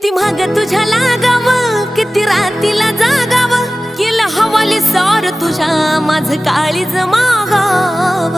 किती महाग तुझ्या लागाव, किती रातीला जागाव, केलं हवाली सार तुझ्या माझं काळीज मागाव।